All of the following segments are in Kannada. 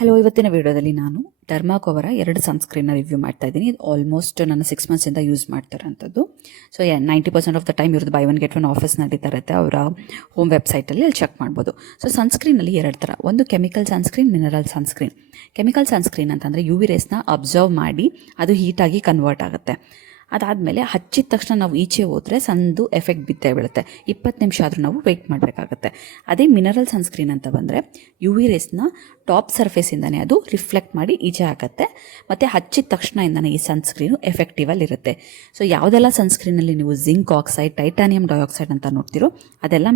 ಹಲೋ, ಇವತ್ತಿನ ವಿಡಿಯೋದಲ್ಲಿ ನಾನು ಡರ್ಮಾಕೋ ಅವರ 2 ಸನ್ಸ್ಕ್ರೀನ್ನ ರಿವ್ಯೂ ಮಾಡ್ತಾ ಇದ್ದೀನಿ. ಇದು ಆಲ್ಮೋಸ್ಟ್ ನನ್ನ 6 ಮಂತ್ಸಿಂದ ಯೂಸ್ ಮಾಡ್ತಾರಂಥದ್ದು. ಸೊ 90% ಆಫ್ ದ ಟೈಮ್ ಇರೋದು buy one get one offers ನಡೀತಾ ಇರುತ್ತೆ ಅವರ ಹೋಮ್ ವೆಬ್ಸೈಟಲ್ಲಿ. ಅಲ್ಲಿ ಚೆಕ್ ಮಾಡ್ಬೋದು. ಸೊ ಸನ್ಸ್ಕ್ರೀನಲ್ಲಿ 2 ಥರ, ಒಂದು chemical sunscreen, mineral sunscreen. Chemical sunscreen ಅಂತಂದರೆ ಯು ವಿ ರೇಸ್ನ ಅಬ್ಸರ್ವ್ ಮಾಡಿ ಅದು ಹೀಟಾಗಿ ಕನ್ವರ್ಟ್ ಆಗುತ್ತೆ. ಅದಾದಮೇಲೆ ಹಚ್ಚಿದ ತಕ್ಷಣ ನಾವು ಈಚೆ ಹೋದರೆ ಸಣ್ಣದು ಎಫೆಕ್ಟ್ ಬಿದ್ದೇ ಬೀಳುತ್ತೆ. 20 ನಿಮಿಷ ಆದರೂ ನಾವು ವೆಯ್ಟ್ ಮಾಡಬೇಕಾಗುತ್ತೆ. ಅದೇ ಮಿನರಲ್ ಸನ್ಸ್ಕ್ರೀನ್ ಅಂತ ಬಂದರೆ ಯು ವಿ ರೇಸ್ನ ಟಾಪ್ ಸರ್ಫೇಸಿಂದನೇ ಅದು ರಿಫ್ಲೆಕ್ಟ್ ಮಾಡಿ ಈಚೆ ಹಾಕತ್ತೆ, ಮತ್ತು ಹಚ್ಚಿದ ತಕ್ಷಣದಿಂದನೇ ಈ ಸನ್ಸ್ಕ್ರೀನು ಎಫೆಕ್ಟಿವಲ್ಲಿ ಇರುತ್ತೆ. ಸೊ ಯಾವುದೆಲ್ಲ ಸನ್ಸ್ಕ್ರೀನಲ್ಲಿ ನೀವು ಜಿಂಕ್ ಆಕ್ಸೈಡ್, ಟೈಟಾನಿಯಂ ಡೈಆಕ್ಸೈಡ್ ಅಂತ ನೋಡ್ತಿರೋ ಅದೆಲ್ಲ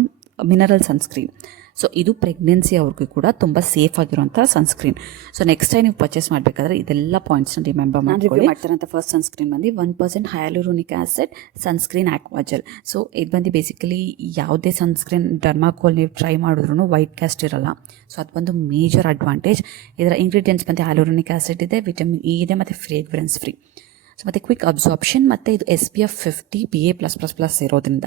ಮಿನರಲ್ ಸನ್ಸ್ಕ್ರೀನ್. ಸೊ ಇದು ಪ್ರೆಗ್ನೆನ್ಸಿ ಅವ್ರಿಗೂ ಕೂಡ ತುಂಬ ಸೇಫ್ ಆಗಿರುವಂಥ ಸನ್ಸ್ಕ್ರೀನ್. ಸೊ ನೆಕ್ಸ್ಟ್ ಟೈಮ್ ನೀವು ಪರ್ಚೇಸ್ ಮಾಡಬೇಕಾದ್ರೆ ಇದೆಲ್ಲ ಪಾಯಿಂಟ್ಸ್ನ ರಿಮೆಂಬರ್ ಮಾಡ್ಕೊಳ್ಳಿ. ಮಾಡ್ತಾರಂಥ ಫಸ್ಟ್ ಸನ್ಸ್ಕ್ರೀನ್ ಬಂದು 1% ಹ್ಯಾಲುರೋನಿಕ್ ಆಸಿಡ್ ಸನ್ಸ್ಕ್ರೀನ್ ಆಕ್ವಾಜೆಲ್. ಸೊ ಇದು ಬಂದು ಬೇಸಿಕಲಿ ಯಾವುದೇ ಸನ್ಸ್ಕ್ರೀನ್ ಡರ್ಮಾಕೋಲ್ ನೀವು ಟ್ರೈ ಮಾಡಿದ್ರು ವೈಟ್ ಕ್ಯಾಸ್ಟ್ ಇರಲ್ಲ. ಸೊ ಅದು ಒಂದು ಮೇಜರ್ ಅಡ್ವಾಂಟೇಜ್. ಇದರ ಇಂಗ್ರೀಡಿಯೆಂಟ್ಸ್ ಬಂದು ಹ್ಯಾಲುರೋನಿಕ್ ಆಸಿಡ್ ಇದೆ, ವಿಟಮಿನ್ ಇ ಇದೆ, ಮತ್ತು ಫ್ರೇಗ್ರೆನ್ಸ್ ಫ್ರೀ. ಸೊ ಮತ್ತು ಕ್ವಿಕ್ ಅಬ್ಸಾರ್ಪ್ಷನ್, ಮತ್ತು ಇದು SPF 50 PA+++ ಇರೋದ್ರಿಂದ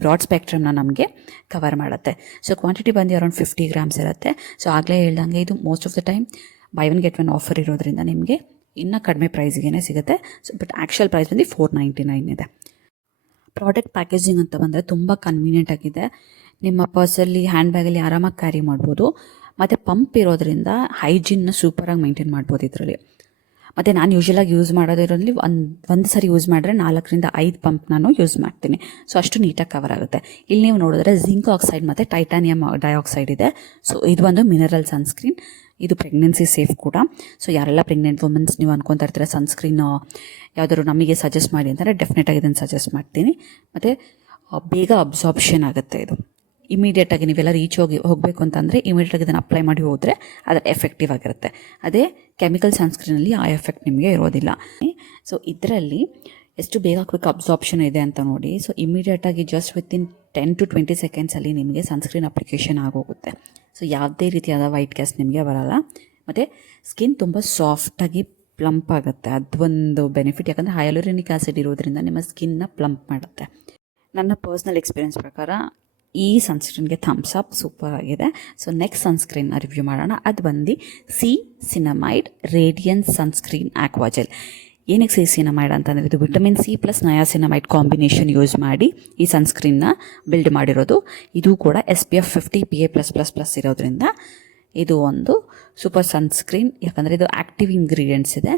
ಬ್ರಾಡ್ ಸ್ಪೆಕ್ಟ್ರಮ್ನ ನಮಗೆ ಕವರ್ ಮಾಡುತ್ತೆ. ಸೊ ಕ್ವಾಂಟಿಟಿ ಬಂದು ಅರೌಂಡ್ 50 ಗ್ರಾಮ್ಸ್ ಇರುತ್ತೆ. ಸೊ ಆಗಲೇ ಹೇಳ್ದಂಗೆ ಇದು most of the time by one get one offer ಇರೋದ್ರಿಂದ ನಿಮಗೆ ಇನ್ನೂ ಕಡಿಮೆ ಪ್ರೈಸ್ಗೇ ಸಿಗುತ್ತೆ. ಸೊ ಬಟ್ ಆ್ಯಕ್ಚುಯಲ್ ಪ್ರೈಸ್ ಬಂದು 499 ಇದೆ. ಪ್ರಾಡಕ್ಟ್ ಪ್ಯಾಕೇಜಿಂಗ್ ಅಂತ ಬಂದರೆ ತುಂಬ ಕನ್ವೀನಿಯೆಂಟ್ ಆಗಿದೆ. ನಿಮ್ಮ ಪರ್ಸಲ್ಲಿ, ಹ್ಯಾಂಡ್ ಬ್ಯಾಗಲ್ಲಿ ಆರಾಮಾಗಿ ಕ್ಯಾರಿ ಮಾಡ್ಬೋದು. ಮತ್ತು ಪಂಪ್ ಇರೋದ್ರಿಂದ ಹೈಜೀನ್ನ ಸೂಪರಾಗಿ ಮೇಂಟೈನ್ ಮಾಡ್ಬೋದು ಇದರಲ್ಲಿ. ಮತ್ತು ನಾನು ಯೂಶ್ವಲಾಗಿ ಯೂಸ್ ಮಾಡೋದಿರೋದ್ರಲ್ಲಿ ಒಂದು ಸರಿ ಯೂಸ್ ಮಾಡಿದ್ರೆ 4 ರಿಂದ 5 ಪಂಪ್ ನಾನು ಯೂಸ್ ಮಾಡ್ತೀನಿ. ಸೊ ಅಷ್ಟು ನೀಟಾಗಿ ಕವರ್ ಆಗುತ್ತೆ. ಇಲ್ಲಿ ನೀವು ನೋಡಿದ್ರೆ ಜಿಂಕ್ ಆಕ್ಸೈಡ್ ಮತ್ತು ಟೈಟಾನಿಯಂ ಡೈಆಕ್ಸೈಡ್ ಇದೆ. ಸೊ ಇದು ಒಂದು ಮಿನರಲ್ ಸನ್ಸ್ಕ್ರೀನ್. ಇದು ಪ್ರೆಗ್ನೆನ್ಸಿ ಸೇಫ್ ಕೂಡ. ಸೊ ಯಾರೆಲ್ಲ ಪ್ರೆಗ್ನೆಂಟ್ ವುಮೆನ್ಸ್ ನೀವು ಅನ್ಕೊತಾ ಇರ್ತೀರ ಸನ್ಸ್ಕ್ರೀನ್ ಯಾವುದಾದ್ರು ನಮಗೆ ಸಜೆಸ್ಟ್ ಮಾಡಿ ಅಂತಾರೆ, ಡೆಫಿನೆಟಾಗಿ ಇದನ್ನು ಸಜೆಸ್ಟ್ ಮಾಡ್ತೀನಿ. ಮತ್ತು ಬೇಗ ಅಬ್ಸಾರ್ಪ್ಷನ್ ಆಗುತ್ತೆ. ಇದು ಇಮಿಡಿಯೇಟಾಗಿ ನೀವೆಲ್ಲ ರೀಚ್ ಹೋಗಬೇಕು ಅಂತಂದರೆ ಇಮಿಡಿಯೇಟಾಗಿ ಇದನ್ನು ಅಪ್ಲೈ ಮಾಡಿ ಹೋದರೆ ಅದರ ಎಫೆಕ್ಟಿವ್ ಆಗಿರುತ್ತೆ. ಅದೇ ಕೆಮಿಕಲ್ ಸನ್ಸ್ಕ್ರೀನಲ್ಲಿ ಆ ಎಫೆಕ್ಟ್ ನಿಮಗೆ ಇರೋದಿಲ್ಲ. ಸೊ ಇದರಲ್ಲಿ ಎಷ್ಟು ಬೇಗ ಕ್ವಿಕ್ ಅಬ್ಸಾರ್ಪ್ಷನ್ ಇದೆ ಅಂತ ನೋಡಿ. ಸೊ ಇಮಿಡಿಯೇಟಾಗಿ ಜಸ್ಟ್ ವಿತಿನ್ 10 to 20 ಸೆಕೆಂಡ್ಸಲ್ಲಿ ನಿಮಗೆ ಸನ್ಸ್ಕ್ರೀನ್ ಅಪ್ಲಿಕೇಶನ್ ಆಗೋಗುತ್ತೆ. ಸೊ ಯಾವುದೇ ರೀತಿಯಾದ ವೈಟ್ ಕ್ಯಾಸ್ಟ್ ನಿಮಗೆ ಬರೋಲ್ಲ. ಮತ್ತು ಸ್ಕಿನ್ ತುಂಬ ಸಾಫ್ಟಾಗಿ ಪ್ಲಂಪ್ ಆಗುತ್ತೆ. ಅದೊಂದು ಬೆನಿಫಿಟ್. ಯಾಕಂದರೆ ಹ್ಯಾಲುರೋನಿಕ್ ಆಸಿಡ್ ಇರೋದ್ರಿಂದ ನಿಮ್ಮ ಸ್ಕಿನ್ನ ಪ್ಲಂಪ್ ಮಾಡುತ್ತೆ. ನನ್ನ ಪರ್ಸ್ನಲ್ ಎಕ್ಸ್ಪೀರಿಯನ್ಸ್ ಪ್ರಕಾರ ಈ ಸನ್ಸ್ಕ್ರೀನ್ಗೆ ಥಮ್ಸ್ ಅಪ್, ಸೂಪರ್ ಆಗಿದೆ. ಸೊ ನೆಕ್ಸ್ಟ್ ಸನ್ಸ್ಕ್ರೀನ್ನ ರಿವ್ಯೂ ಮಾಡೋಣ. ಅದು ಬಂದು ಸಿನಮೈಡ್ ರೇಡಿಯನ್ಸ್ ಸನ್ಸ್ಕ್ರೀನ್ ಆಕ್ವಾಜೆಲ್. ಏನಕ್ಕೆ ಸಿನಮೈಡ್ ಅಂತಂದರೆ ಇದು vitamin C plus niacinamide combination use ಮಾಡಿ ಈ ಸನ್ಸ್ಕ್ರೀನ್ನ ಬಿಲ್ಡ್ ಮಾಡಿರೋದು. ಇದು ಕೂಡ SPF 50 PA+++ ಇರೋದ್ರಿಂದ ಇದು ಒಂದು ಸೂಪರ್ ಸನ್ಸ್ಕ್ರೀನ್. ಯಾಕಂದರೆ ಇದು ಆ್ಯಕ್ಟಿವ್ ಇಂಗ್ರೀಡಿಯೆಂಟ್ಸ್ ಇದೆ.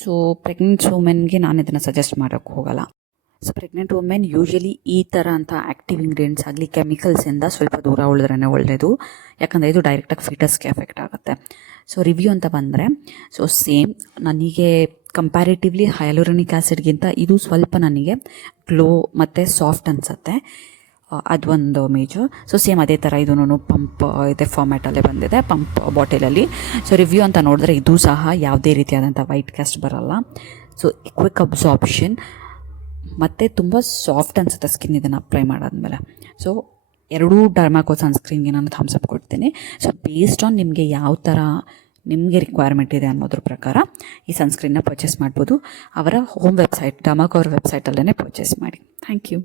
ಸೊ ಪ್ರೆಗ್ನೆಂಟ್ ವುಮೆನ್ಗೆ ನಾನು ಇದನ್ನು ಸಜೆಸ್ಟ್ ಮಾಡೋಕ್ಕೆ ಹೋಗಲ್ಲ. ಸೊ ಪ್ರೆಗ್ನೆಂಟ್ ವುಮೆನ್ ಯೂಶಲಿ ಈ ಥರ ಅಂತ ಆ್ಯಕ್ಟಿವ್ ಇಂಗ್ರೀಡಿಯೆಂಟ್ಸ್ ಆಗಲಿ ಕೆಮಿಕಲ್ಸಿಂದ ಸ್ವಲ್ಪ ದೂರ ಉಳಿದ್ರೇ ಒಳ್ಳೆಯದು. ಯಾಕಂದರೆ ಇದು ಡೈರೆಕ್ಟಾಗಿ ಫೀಟಸ್ಗೆ ಎಫೆಕ್ಟ್ ಆಗುತ್ತೆ. ಸೊ ರಿವ್ಯೂ ಅಂತ ಬಂದರೆ ಸೊ ಸೇಮ್ ನನಗೆ ಕಂಪ್ಯಾರಿಟಿವ್ಲಿ ಹ್ಯಾಲುರೋನಿಕ್ ಆ್ಯಸಿಡ್ಗಿಂತ ಇದು ಸ್ವಲ್ಪ ನನಗೆ ಗ್ಲೋ ಮತ್ತು ಸಾಫ್ಟ್ ಅನಿಸುತ್ತೆ. ಅದೊಂದು ಮೇಜರ್. ಸೊ ಸೇಮ್ ಅದೇ ಥರ ಇದೂ ಪಂಪ್ ಇದೆ ಫಾರ್ಮ್ಯಾಟಲ್ಲೇ ಬಂದಿದೆ, ಪಂಪ್ ಬಾಟಲಲ್ಲಿ. ಸೊ ರಿವ್ಯೂ ಅಂತ ನೋಡಿದ್ರೆ ಇದು ಸಹ ಯಾವುದೇ ರೀತಿಯಾದಂಥ ವೈಟ್ ಕ್ಯಾಸ್ಟ್ ಬರೋಲ್ಲ. ಸೊ ಕ್ವಿಕ್ ಅಬ್ಸಾರ್ಪ್ಷನ್ ಮತ್ತು ತುಂಬ ಸಾಫ್ಟ್ ಅನಿಸುತ್ತೆ ಸ್ಕಿನ್ ಇದನ್ನು ಅಪ್ಲೈ ಮಾಡಾದ್ಮೇಲೆ. ಸೊ ಎರಡೂ ಡರ್ಮಾಕೋ ಸನ್ಸ್ಕ್ರೀನ್ಗೆ ನಾನು ಥಮ್ಸ್ ಅಪ್ ಕೊಡ್ತೀನಿ. ಸೊ ಬೇಸ್ಡ್ ಆನ್ ನಿಮಗೆ ಯಾವ ಥರ ನಿಮಗೆ ರಿಕ್ವೈರ್ಮೆಂಟ್ ಇದೆ ಅನ್ನೋದ್ರ ಪ್ರಕಾರ ಈ ಸನ್ಸ್ಕ್ರೀನ್ನ ಪರ್ಚೇಸ್ ಮಾಡ್ಬೋದು. ಅವರ ಹೋಮ್ ವೆಬ್ಸೈಟ್ ಡರ್ಮಾಕೋ ಅವ್ರ ವೆಬ್ಸೈಟಲ್ಲೇ ಪರ್ಚೇಸ್ ಮಾಡಿ. Thank you.